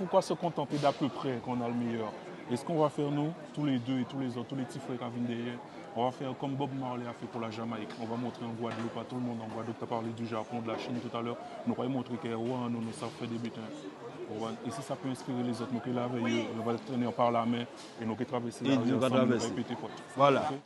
pourquoi se contenter d'à peu près qu'on a le meilleur? Et ce qu'on va faire, nous, tous les deux et tous les autres, tous les petits frères qui viennent derrière, on va faire comme Bob Marley a fait pour la Jamaïque. On va montrer en Guadeloupe à tout le monde en Guadeloupe. Tu as parlé du Japon, de la Chine tout à l'heure. Nous allons montrer que nous savons faire des butins. Et si ça peut inspirer les autres, nous qui là avec eux, on va tenir par la main et nous qui traverser la rue ensemble, nous répéter quoi. Voilà. Okay?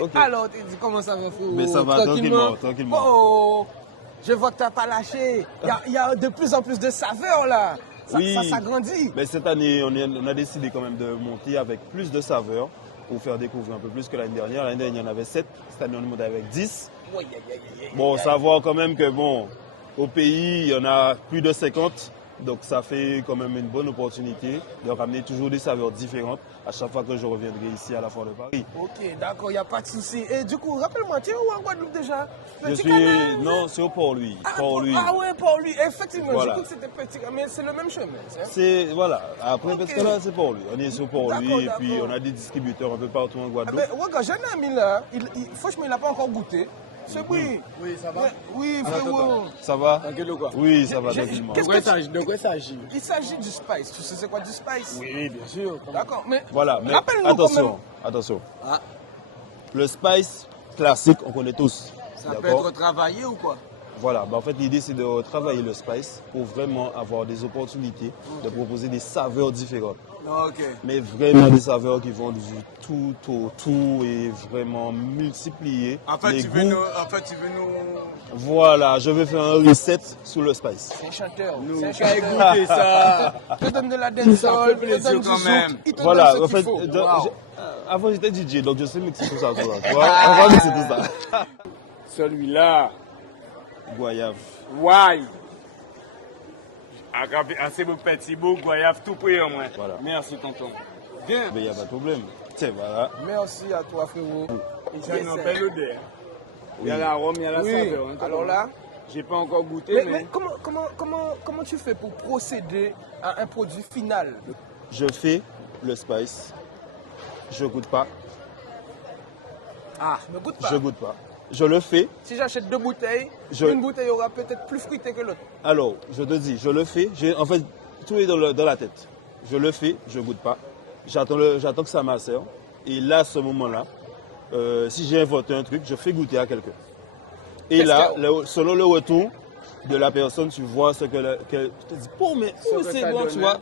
Okay. Alors, comment ça va, frérot? Mais ça va tranquillement. Oh, je vois que tu n'as pas lâché. Il y a de plus en plus de saveurs là. Ça s'agrandit. Mais cette année, on a décidé quand même de monter avec plus de saveurs pour faire découvrir un peu plus que l'année dernière. L'année dernière, il y en avait 7. Cette année, on est monté avec 10. Bon, savoir quand même que bon, au pays, il y en a plus de 50. Donc ça fait quand même une bonne opportunité de ramener toujours des saveurs différentes à chaque fois que je reviendrai ici à la Foire de Paris. Ok, d'accord, il n'y a pas de souci. Et du coup, rappelle-moi, tu es où en Guadeloupe déjà? Non, c'est au Port-Louis. Ah ouais, Port-Louis, effectivement, voilà. Je crois que c'était petit, mais c'est le même chemin. Voilà, après parce que là c'est Port-Louis. On est sur Port-Louis et puis on a des distributeurs un peu partout en Guadeloupe. Ah ben, regarde, j'ai un ami là, franchement il n'a pas encore goûté. C'est oui. Oui, ça va. Oui, frérot. Ça va? Tranquille ou quoi? Oui, ça va tranquillement. De quoi il s'agit? Il s'agit du spice. Tu sais c'est quoi du spice? Oui, bien sûr. D'accord, mais voilà, mais attention. Ah. Le spice classique, on connaît tous. Ça peut être travaillé ou quoi? Voilà, en fait l'idée c'est de travailler le spice pour vraiment avoir des opportunités de proposer des saveurs différentes. Ok. Mais vraiment des saveurs qui vont du tout au tout et vraiment multiplier les goûts. tu veux nous... Voilà, je vais faire un reset sur le spice. C'est un chanteur. Nous, c'est un qu'à chanteur. écouter ça. Je donne de la dancehall, fait plaisir quand même. Voilà, en fait, avant j'étais DJ, donc je sais mixer tout ça. Tu vois, on va mixer tout ça. Celui-là. Goyave. Why? Assez beau petit beau, goyave tout près en moi. Voilà. Merci tonton. Bien. Mais il n'y a pas de problème. Tiens, voilà. Merci à toi, frérot. Ça a une belle odeur. Il y a l'arôme, il y a la saveur. Alors là, j'ai pas encore goûté. mais comment tu fais pour procéder à un produit final? Je fais le spice. Je goûte pas. Ah, ne goûte pas. Je goûte pas. Je le fais. Si j'achète 2 bouteilles, une bouteille aura peut-être plus fruité que l'autre. Alors, je te dis, je le fais. En fait, tout est dans la tête. Je le fais, je goûte pas. J'attends que ça macère. Et là, à ce moment-là, si j'ai inventé un truc, je fais goûter à quelqu'un. Et là, selon le retour de la personne, tu vois ce que tu te dis, bon, mais c'est bon, tu vois.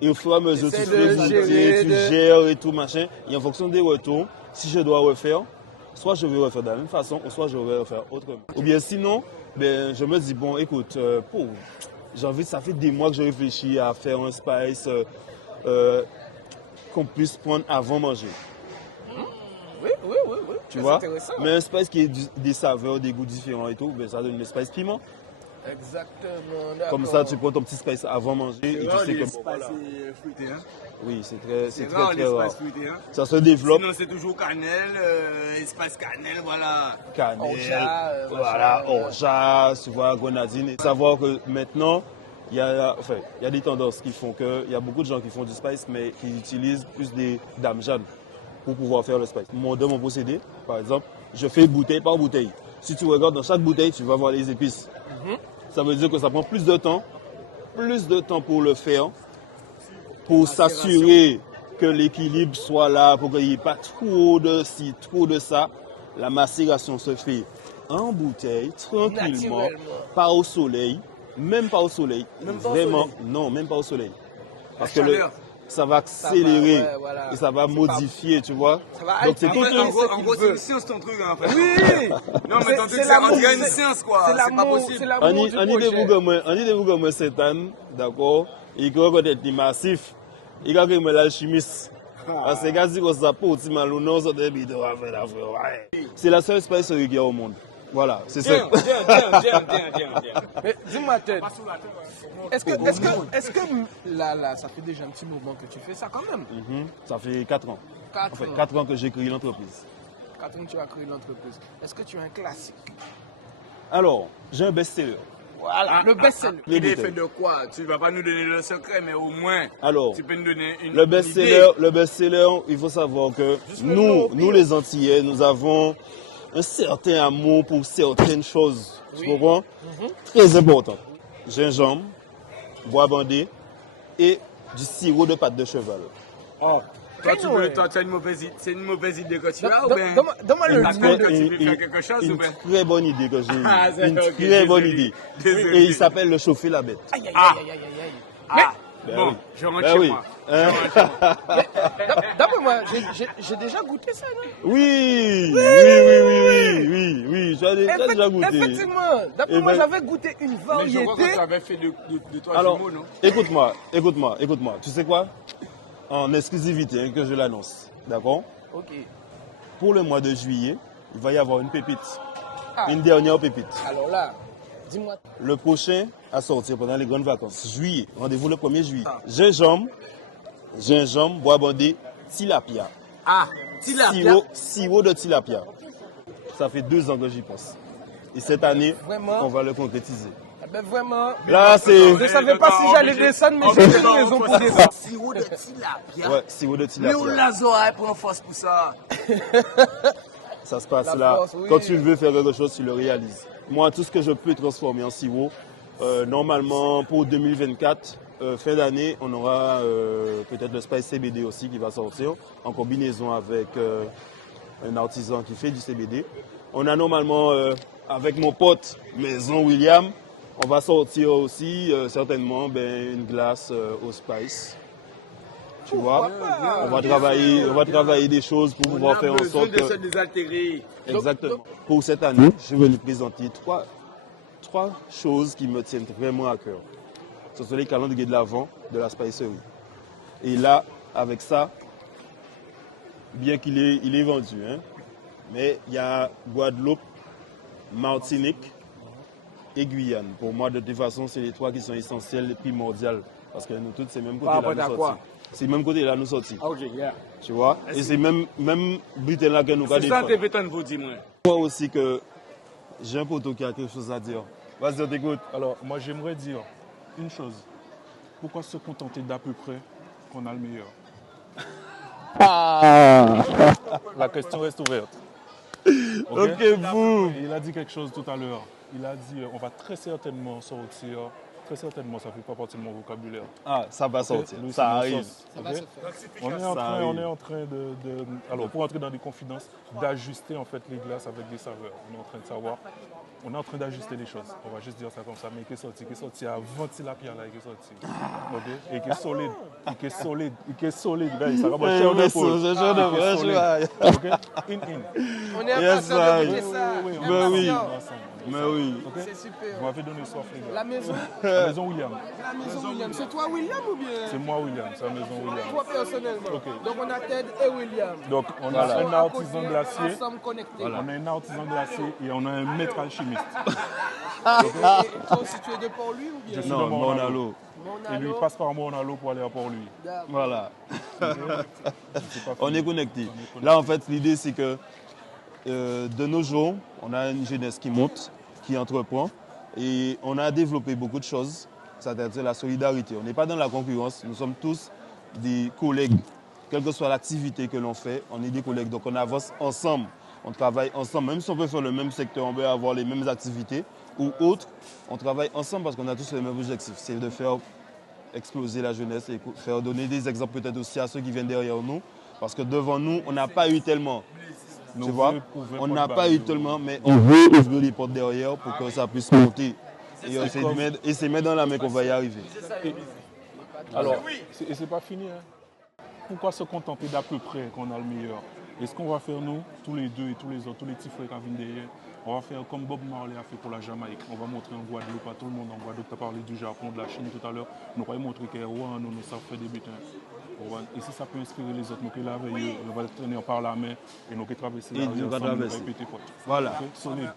Et au fur et à mesure, tu fais goûter, tu gères et tout, machin. Et en fonction des retours, si je dois refaire, soit je vais refaire de la même façon, ou soit je vais refaire autrement. Ou bien sinon, je me dis, bon, écoute, ça fait des mois que je réfléchis à faire un spice qu'on puisse prendre avant manger. Oui. Tu vois? Mais un spice qui est des saveurs, des goûts différents et tout, ça donne une spice piment. Exactement, d'accord. Comme ça, tu prends ton petit spice avant manger et tu sais que fruité, hein? Oui, c'est très rare. Fruité, hein? Ça se développe. Sinon, c'est toujours cannelle, espace cannelle, voilà. Cannelle, orgeat, tu vois, grenadine. Et savoir que maintenant, il y a des tendances qui font que, il y a beaucoup de gens qui font du spice, mais qui utilisent plus des damjans pour pouvoir faire le spice. Dans mon procédé, par exemple, je fais bouteille par bouteille. Si tu regardes dans chaque bouteille, tu vas voir les épices. Ça veut dire que ça prend plus de temps pour le faire, pour s'assurer que l'équilibre soit là, pour qu'il n'y ait pas trop de ci, trop de ça. La macération se fait en bouteille, tranquillement, pas au soleil, même pas au soleil. Non, même pas au soleil. Parce que ça va accélérer et ça va modifier, tu vois. Donc c'est tout. En gros, c'est une science ton truc, en fait. Oui. Non, mais ton truc, on dirait une science, quoi. C'est pas possible. On dit de vous comme cette année, d'accord. Il faut être massif. Il faut que l'alchimiste. Parce que quand on s'appelle petit malhonneur, c'est la seule espèce qu'il y a au monde. Voilà, c'est ça. Mais dis-moi, Ted, est-ce que là, ça fait déjà un petit moment que tu fais ça quand même? Ça fait 4 ans. 4 ans que j'ai créé l'entreprise. 4 ans que tu as créé l'entreprise. Est-ce que tu as un classique? Alors, j'ai un best-seller. Voilà, le best-seller. Il est fait de quoi? Tu ne vas pas nous donner le secret, mais au moins, Alors, tu peux nous donner une le idée. best-seller, il faut savoir que nous les Antillais, nous avons un certain amour pour certaines choses. Tu comprends? Très important. Gingembre, bois bandé et du sirop de pâte de cheval. Oh. Toi, tu as une mauvaise idée que tu as ou bien? Donne-moi le nom. Tu veux faire quelque chose ou bien? Une très bonne idée que j'ai eue. Ah, Une ok, très bonne désolé. idée. Désolé. Et il s'appelle le chauffer la bête. Aïe, aïe, aïe, aïe, aïe, aïe. Ah, Ben bon, oui. je rentre Ben chez oui. moi. Hein? D'après moi, j'ai déjà goûté ça, non? Oui, j'ai déjà goûté. Effectivement, d'après moi, j'avais goûté une Mais je crois que variété. tu avais fait de toi Alors, jumeau, non? écoute-moi. Tu sais quoi? En exclusivité, hein, que je l'annonce. D'accord? Ok. Pour le mois de juillet, il va y avoir une pépite. Ah. Une dernière pépite. Alors là, dis-moi. Le prochain à sortir pendant les grandes vacances. Juillet. Rendez-vous le 1er juillet. Ah. Gingembre, bois bandé, tilapia. Ah, tilapia. Sirop de tilapia. Ça fait 2 ans que j'y pense. Et cette année, Vraiment? on va le concrétiser. Eh ben vraiment. Là, c'est... Je ne savais pas si j'allais descendre, mais j'ai une raison pour descendre. Sirop de tilapia. Ouais, sirop de Mais tilapia. on l'a zoé prend force pour ça. Ça se passe La là. force, oui. Quand tu veux faire quelque chose, tu le réalises. Moi, tout ce que je peux transformer en sirop, normalement, pour 2024, fin d'année, on aura peut-être le Spice CBD aussi qui va sortir, en combinaison avec un artisan qui fait du CBD. On a normalement, avec mon pote Maison William, on va sortir aussi certainement une glace au Spice. Tu vois, on va travailler des choses pour pouvoir faire en sorte de se que... désaltérer. Exactement. Pour cette année, je vais vous présenter trois choses qui me tiennent vraiment à cœur. Ce sont les calendriers de l'Avent de la Spicerie. Et là, avec ça, bien qu'il est vendu, hein, mais il y a Guadeloupe, Martinique et Guyane. Pour moi, de toute façon, c'est les 3 qui sont essentiels et primordiaux. Parce que nous tous, c'est le même côté là nous sortis. C'est le même côté là nous sortis. Ok, yeah. Tu vois? Et c'est même but là que nous C'est ça, t'es vétan, vous dis-moi. Je crois aussi que j'ai un poteau qui a quelque chose à dire. Vas-y, on t'écoute. Alors, moi, j'aimerais dire une chose. Pourquoi se contenter d'à peu près qu'on a le meilleur? La question reste ouverte. Ok, boum. Il a dit quelque chose tout à l'heure. Il a dit on va très certainement sortir. Très certainement, ça ne fait pas partie de mon vocabulaire. Ah, ça va sortir. Lui, Ça c'est mon arrive. sauce, ok? On est en train de... Alors, pour entrer dans des confidences, d'ajuster en fait les glaces avec des saveurs. On est en train de savoir... On est en train d'ajuster les choses. On va juste dire ça comme ça. Mais qui est sorti avant tilapia là, qui est sorti. Ok? Et qui est solide. Qui est solide. Ça va pas cher d'épaule. Ok? On est Yes, en train de goûter ça. Mais oui. Impatient. Mais oui. Ok? C'est super. Vous m'avez donné soif, les gars. La maison William. William. C'est toi William ou bien? C'est moi William, c'est la maison William. Toi personnellement. Ok. Donc on a Ted et William. Donc on a un artisan glacier, Ensemble connectés. on a un artisan glacier et on a un maître alchimiste. Et toi aussi tu es de Port-Louis ou bien? Je suis Non, de Monalo. Mon Et lui il passe par Monalo pour aller à Port-Louis. Voilà. C'est pas On fini. est connecté. Là, en fait, l'idée, c'est que de nos jours, on a une jeunesse qui monte, qui entreprend. Et on a développé beaucoup de choses, c'est-à-dire la solidarité. On n'est pas dans la concurrence, nous sommes tous des collègues. Quelle que soit l'activité que l'on fait, on est des collègues. Donc on avance ensemble, on travaille ensemble. Même si on peut faire le même secteur, on peut avoir les mêmes activités ou autres, on travaille ensemble parce qu'on a tous les mêmes objectifs. C'est de faire exploser la jeunesse et faire donner des exemples peut-être aussi à ceux qui viennent derrière nous. Parce que devant nous, on n'a pas eu tellement. Tu vois, on n'a pas eu tellement, mais on veut ouvrir les portes derrière pour que ça puisse monter. Et c'est main dans la main qu'on va y arriver. Alors, et c'est pas fini. Hein. Pourquoi se contenter d'à peu près qu'on a le meilleur? Et ce qu'on va faire nous, tous les deux et tous les autres, tous les petits frères qui viennent derrière, on va faire comme Bob Marley a fait pour la Jamaïque. On va montrer en Guadeloupe à tout le monde en Guadeloupe. Tu as parlé du Japon, de la Chine tout à l'heure. Nous allons montrer que nous savons faire des butins. Et si ça peut inspirer les autres, nous qui la veille, on va tenir par la main et nous qui traverser la rue ensemble, nous allons répéter fort. Voilà. Okay? Solide.